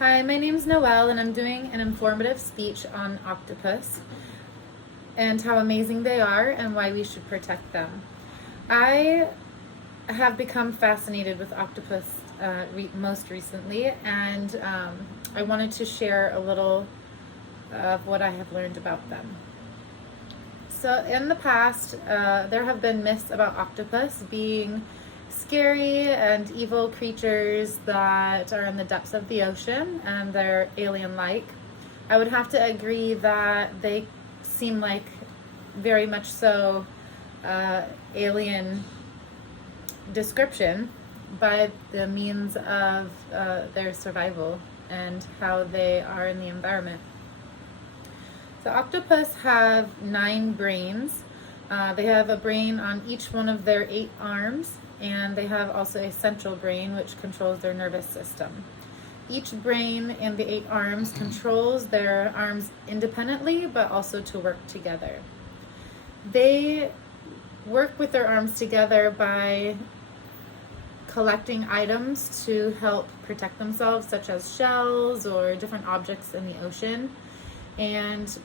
Hi, my name's Noelle, and I'm doing an informative speech on octopus and how amazing they are and why we should protect them. I have become fascinated with octopus most recently, and I wanted to share a little of what I have learned about them. So, in the past, there have been myths about octopus being scary and evil creatures that are in the depths of the ocean and they're alien like. I would have to agree that they seem like very much so alien description by the means of their survival and how they are in the environment. So octopus have 9 brains. They have a brain on each one of their 8 arms, and they have also a central brain which controls their nervous system. Each brain in the 8 arms controls their arms independently, but also to work together. They work with their arms together by collecting items to help protect themselves, such as shells or different objects in the ocean. And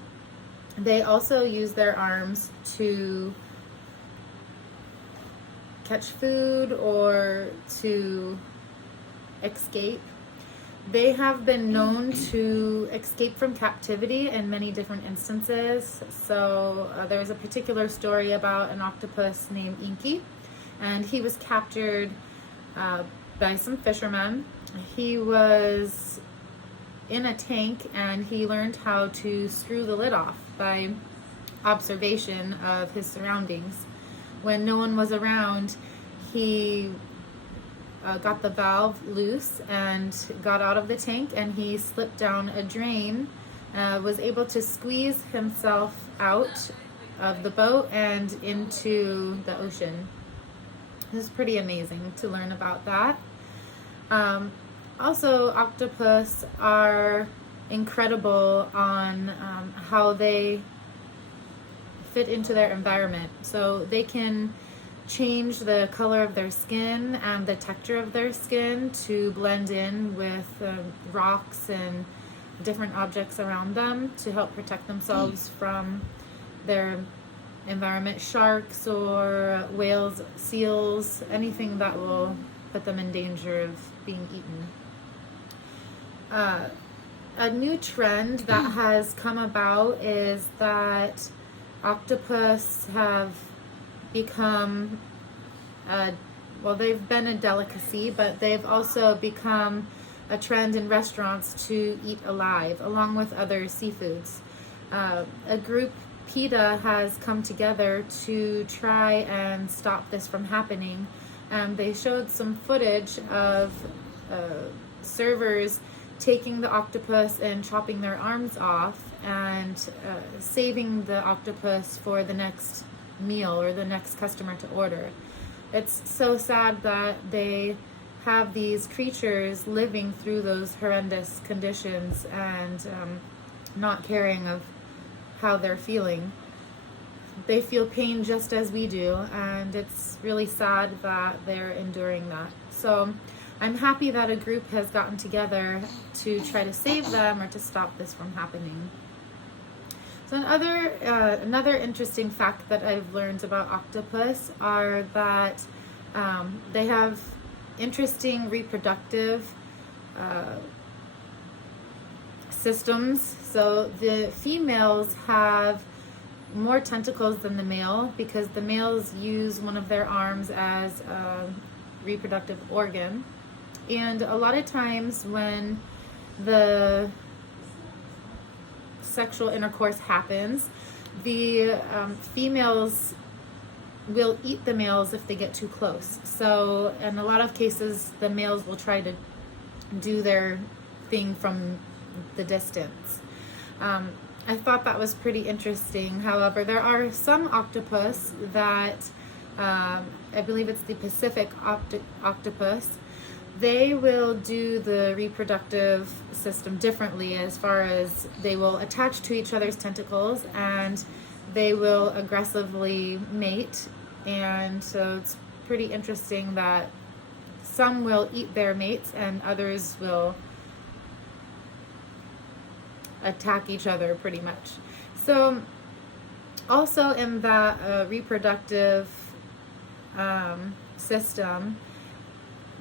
they also use their arms to catch food or to escape. They have been known to escape from captivity in many different instances. So there's a particular story about an octopus named Inky, and he was captured by some fishermen. He was in a tank and he learned how to screw the lid off by observation of his surroundings. When no one was around, he got the valve loose and got out of the tank, and he slipped down a drain, was able to squeeze himself out of the boat and into the ocean. It was pretty amazing to learn about that. Also, octopus are incredible on how they fit into their environment. So they can change the color of their skin and the texture of their skin to blend in with rocks and different objects around them to help protect themselves from their environment. Sharks or whales, seals, anything that will put them in danger of being eaten. A new trend that has come about is that octopus have become, they've been a delicacy, but they've also become a trend in restaurants to eat alive, along with other seafoods. A group, PETA, has come together to try and stop this from happening. They showed some footage of servers taking the octopus and chopping their arms off and saving the octopus for the next meal or the next customer to order. It's so sad that they have these creatures living through those horrendous conditions and not caring of how they're feeling. They feel pain just as we do, and it's really sad that they're enduring that. So I'm happy that a group has gotten together to try to save them or to stop this from happening. So another interesting fact that I've learned about octopus are that they have interesting reproductive systems. So the females have more tentacles than the male because the males use one of their arms as a reproductive organ. And a lot of times when the sexual intercourse happens, the females will eat the males if they get too close. So in a lot of cases, the males will try to do their thing from the distance. I thought that was pretty interesting. However, there are some octopus that, I believe it's the Pacific octopus, they will do the reproductive system differently as far as they will attach to each other's tentacles and they will aggressively mate. And so it's pretty interesting that some will eat their mates and others will attack each other pretty much. So also in that reproductive system,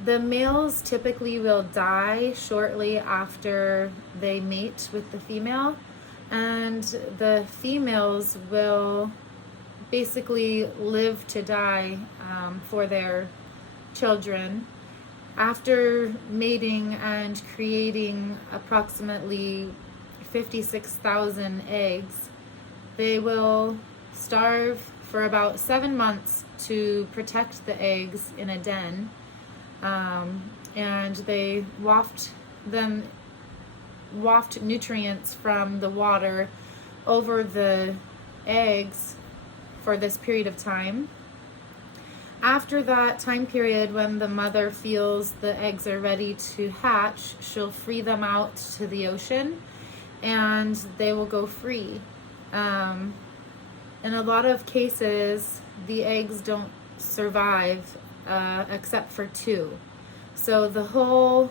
the males typically will die shortly after they mate with the female, and the females will basically live to die for their children. After mating and creating approximately 56,000 eggs, they will starve for about 7 months to protect the eggs in a den, and they waft nutrients from the water over the eggs for this period of time. After that time period, when the mother feels the eggs are ready to hatch, she'll free them out to the ocean and they will go free. In a lot of cases, the eggs don't survive except for 2. So the whole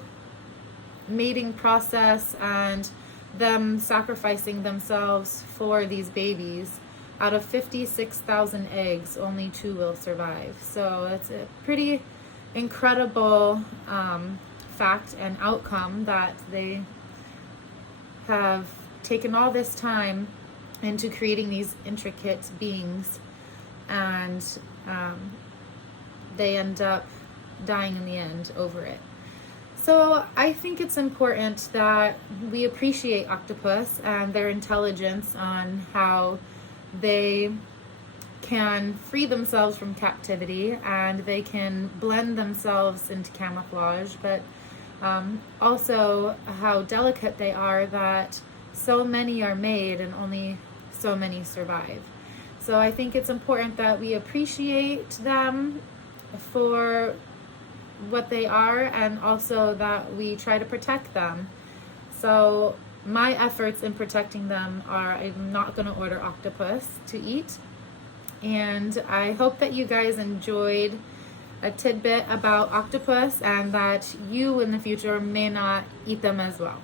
mating process and them sacrificing themselves for these babies, out of 56,000 eggs, only 2 will survive. So it's a pretty incredible fact and outcome that they have taken all this time into creating these intricate beings, and they end up dying in the end over it. So I think it's important that we appreciate octopus and their intelligence on how they can free themselves from captivity, and they can blend themselves into camouflage, but also how delicate they are, that so many are made and only so many survive. So I think it's important that we appreciate them for what they are, and also that we try to protect them. So my efforts in protecting them are, I'm not going to order octopus to eat. And I hope that you guys enjoyed a tidbit about octopus, and that you in the future may not eat them as well.